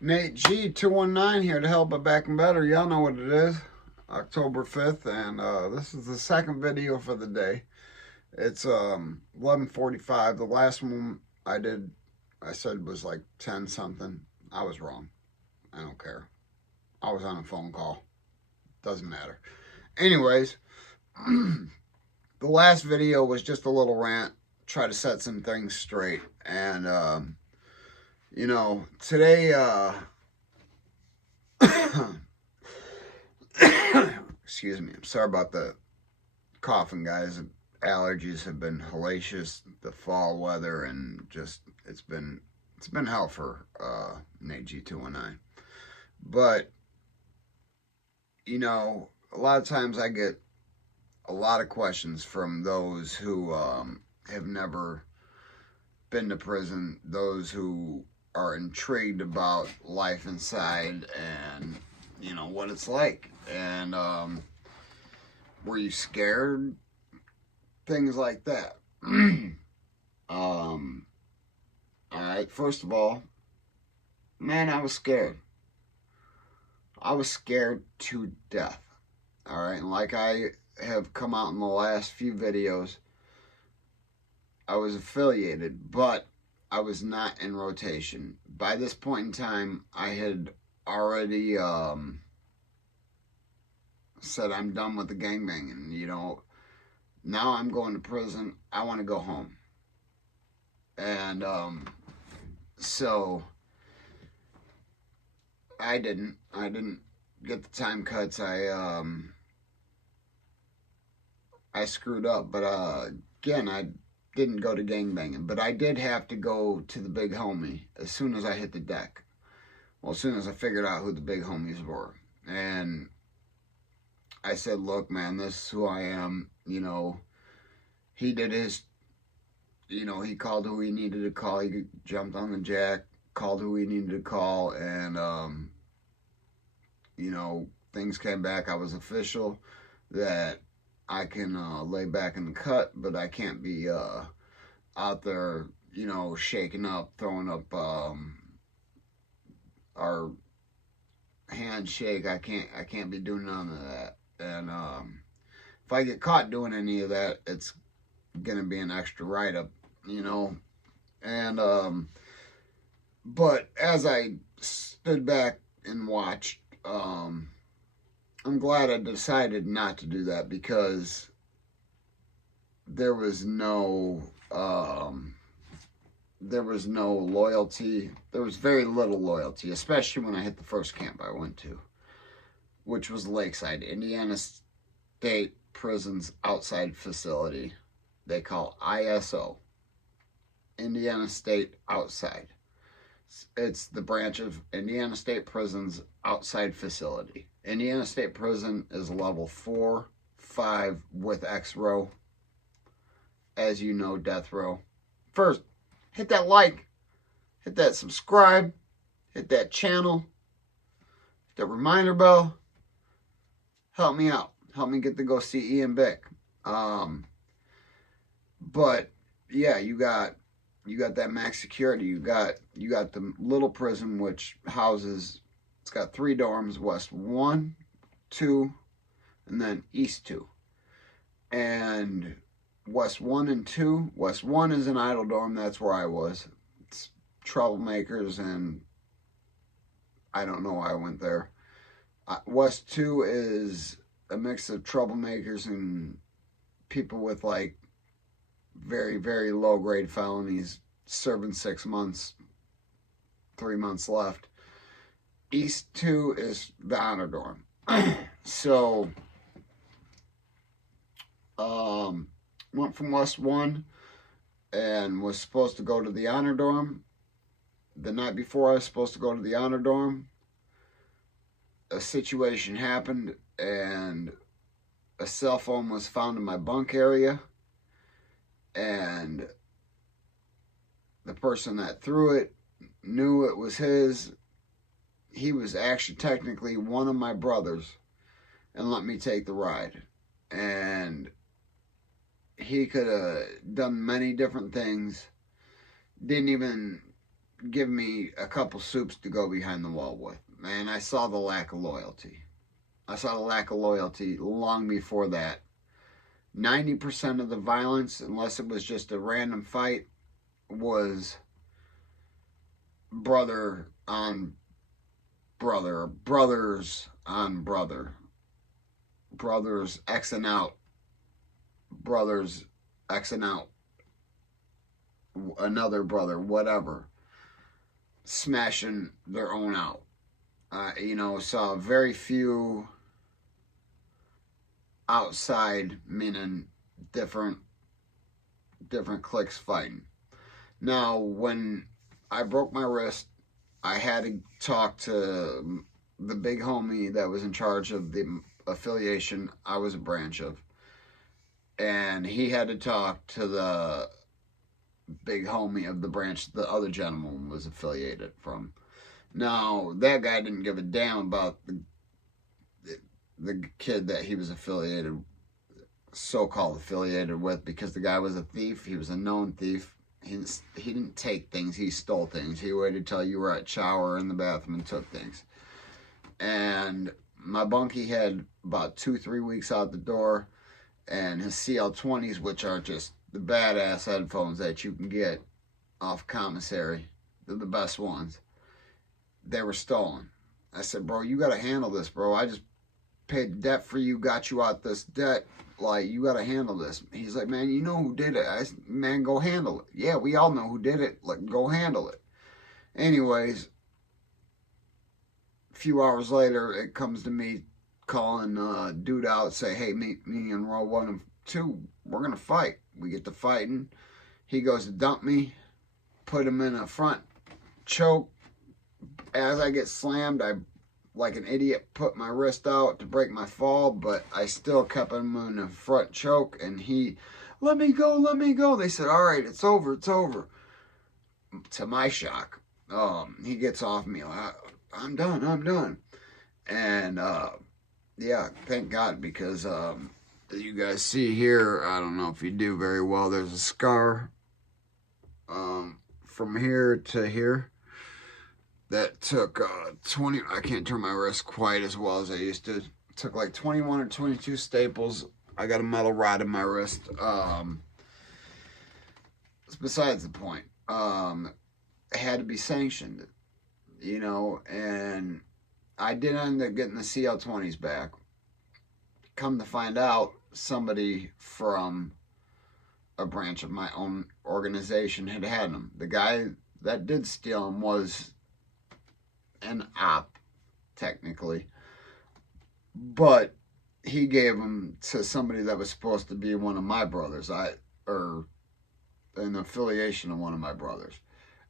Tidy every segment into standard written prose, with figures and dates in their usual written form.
Nate G 219 here to help it back and better. Y'all know what it is. October 5th, and this is the second video for the day. It's 11:45. The last one I said was like 10 something. I was wrong. I don't care. I was on a phone call. Doesn't matter. Anyways, the last video was just a little rant. Try to set some things straight. And, you know, today, excuse me, I'm sorry about the coughing, guys. Allergies have been hellacious, the fall weather, and just, it's been hell for, Nate G219. But, you know, a lot of times I get a lot of questions from those who, have never been to prison, those who are intrigued about life inside and, you know, what it's like. And, were you scared? Things like that. Alright, first of all, man, I was scared. I was scared to death. Alright, and like I have come out in the last few videos, I was affiliated, but I was not in rotation. By this point in time, I had already said I'm done with the gangbanging. You know, now I'm going to prison. I want to go home. And so I didn't get the time cuts. I screwed up, but again, I didn't go to gangbanging, but I did have to go to the big homie as soon as I hit the deck. Well, as soon as I figured out who the big homies were. And I said, look, man, this is who I am. You know, he did his, you know, he called who he needed to call. He jumped on the jack, called who he needed to call, and, you know, things came back. I was official that I can lay back in the cut, but I can't be out there, you know, shaking up, throwing up our handshake. I can't be doing none of that. And if I get caught doing any of that, it's gonna be an extra write-up, you know. And but as I stood back and watched, I'm glad I decided not to do that, because there was no loyalty. There was very little loyalty, especially when I hit the first camp I went to, which was Lakeside, Indiana State Prison's outside facility. They call ISO, Indiana State Outside. It's the branch of Indiana State Prison's outside facility. Indiana State Prison is level 4, 5 with X-Row. As you know, death row. First, hit that like, hit that subscribe, hit that channel, hit that reminder bell. Help me out. Help me get to go see Ian Bick. But yeah, you got that max security. You got the little prison, which houses, it's got 3 dorms, West 1, 2, and then East 2. And West 1 and 2, West 1 is an idle dorm, that's where I was. It's troublemakers, and I don't know why I went there. West 2 is a mix of troublemakers and people with like very, very low grade felonies, serving 6 months, 3 months left. East 2 is the honor dorm. So, went from West 1 and was supposed to go to the honor dorm. The night before I was supposed to go to the honor dorm, a situation happened and a cell phone was found in my bunk area, and the person that threw it knew it was his. He was actually technically one of my brothers and let me take the ride. And he could have done many different things. Didn't even give me a couple soups to go behind the wall with. Man, I saw the lack of loyalty. I saw the lack of loyalty long before that. 90% of the violence, unless it was just a random fight, was brother on brother, brothers on brother, brothers Xing out, brothers Xing out another brother, whatever, smashing their own out. Saw very few outside, meaning different cliques fighting. Now, when I broke my wrist, I had to talk to the big homie that was in charge of the affiliation I was a branch of. And he had to talk to the big homie of the branch the other gentleman was affiliated from. Now, that guy didn't give a damn about the kid that he was so-called affiliated with, because the guy was a thief. He was a known thief. He didn't take things. He stole things. He waited till you were at shower or in the bathroom and took things. And my bunkie had about 2-3 weeks out the door, and his CL20s, which are just the badass headphones that you can get off commissary, they're the best ones, they were stolen. I said, bro, you got to handle this, bro. I just paid debt for you, got you out this debt. Like, you got to handle this. He's like, man, you know who did it. I said, man, go handle it. Yeah, we all know who did it. Like, go handle it. Anyways, a few hours later, it comes to me calling dude out, say, hey, meet me in row 1 and 2. We're going to fight. We get to fighting. He goes to dump me, put him in a front choke. As I get slammed, I, like an idiot, put my wrist out to break my fall, but I still kept him in a front choke, and he, let me go, let me go. They said, all right, it's over, it's over. To my shock, he gets off me, like, I'm done. And, yeah, thank God, because you guys see here, I don't know if you do very well, there's a scar from here to here that took 20, I can't turn my wrist quite as well as I used to. It took like 21 or 22 staples. I got a metal rod in my wrist. It's besides the point. It had to be sanctioned, and I did end up getting the CL20s back. Come to find out, somebody from a branch of my own organization had them. The guy that did steal them was an op, technically, but he gave them to somebody that was supposed to be one of my brothers, or an affiliation of one of my brothers,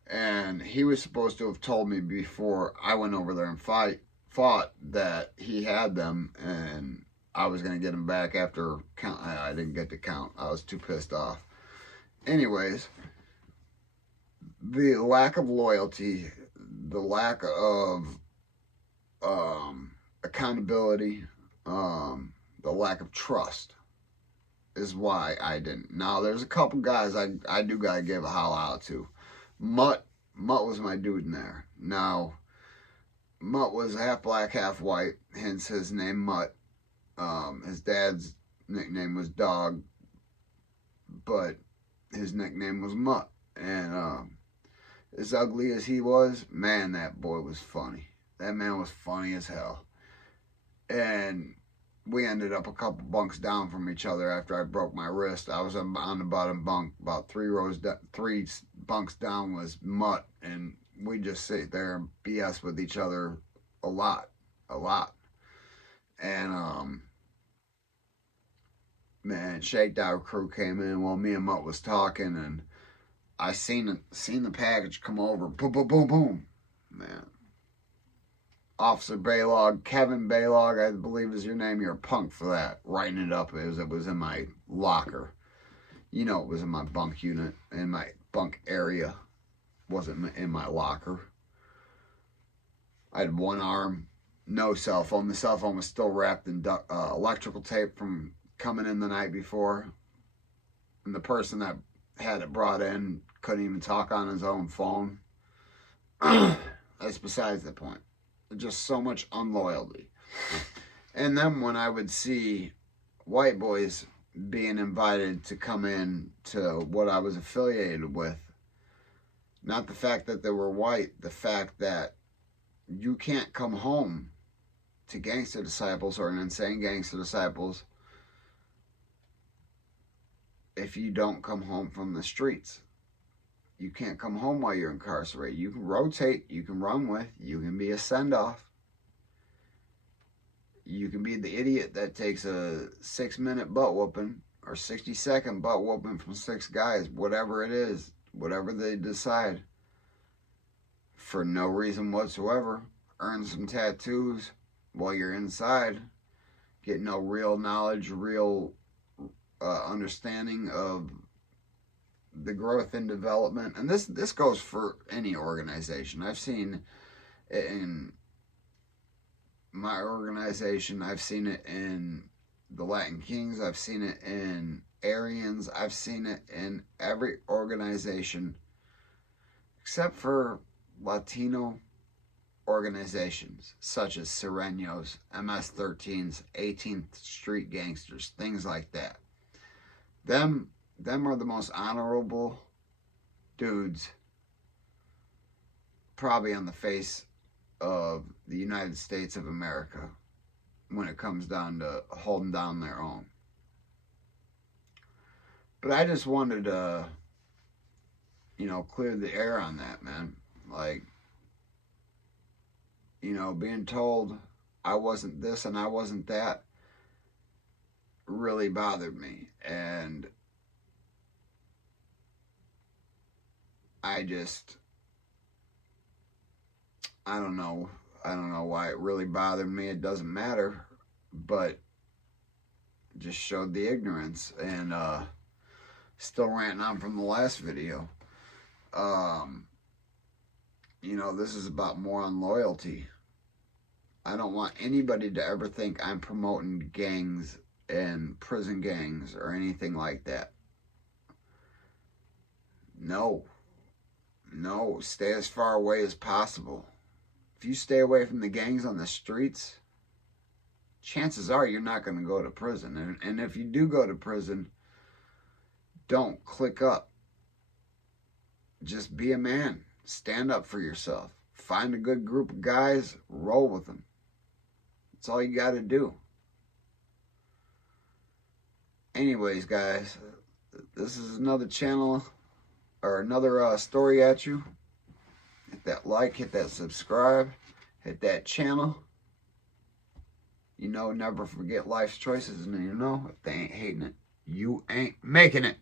and he was supposed to have told me before I went over there and fought that he had them, and I was going to get them back after count. I didn't get to count. I was too pissed off. Anyways, the lack of loyalty, the lack of accountability, the lack of trust is why I didn't. Now, there's a couple guys I do gotta give a holler out to. Mutt was my dude in there. Now, Mutt was half black, half white, hence his name Mutt. His dad's nickname was Dog, but his nickname was Mutt. And as ugly as he was, man, that boy was funny. That man was funny as hell. And we ended up a couple bunks down from each other after I broke my wrist. I was on the bottom bunk, about 3 bunks down was Mutt, and we just sit there and BS with each other a lot. And man, Shakedown crew came in while me and Mutt was talking, and I seen the package come over. Boom, boom, boom, boom. Man. Officer Baylog, Kevin Baylog, I believe is your name. You're a punk for that. Writing it up. It was in my locker. It was in my bunk unit, in my bunk area. Wasn't in my locker. I had one arm, no cell phone. The cell phone was still wrapped in electrical tape from coming in the night before. And the person that had it brought in couldn't even talk on his own phone. That's besides the point. Just so much unloyalty. And then when I would see white boys being invited to come in to what I was affiliated with, not the fact that they were white, the fact that you can't come home to Gangster Disciples or an Insane Gangster Disciples if you don't come home from the streets. You can't come home while you're incarcerated. You can rotate, you can run with, you can be a send-off. You can be the idiot that takes a 6-minute butt whooping or 60-second butt whooping from 6 guys, whatever it is, whatever they decide, for no reason whatsoever. Earn some tattoos while you're inside. Get no real knowledge, real understanding of the growth and development. And this goes for any organization. I've seen it in my organization. I've seen it in the Latin Kings. I've seen it in Aryans. I've seen it in every organization except for Latino organizations such as Sirenos, MS-13s, 18th Street Gangsters, things like that. Them are the most honorable dudes probably on the face of the United States of America when it comes down to holding down their own. But I just wanted to, clear the air on that, man. Like, being told I wasn't this and I wasn't that really bothered me. And I don't know why it really bothered me. It doesn't matter, but just showed the ignorance. And still ranting on from the last video. This is about more loyalty. I don't want anybody to ever think I'm promoting gangs and prison gangs or anything like that. No, stay as far away as possible. If you stay away from the gangs on the streets, chances are you're not going to go to prison. And if you do go to prison, don't click up. Just be a man. Stand up for yourself. Find a good group of guys, roll with them. That's all you got to do. Anyways, guys, this is another channel or another story at you. Hit that like, hit that subscribe, hit that channel. Never forget life's choices. And if they ain't hating it, you ain't making it.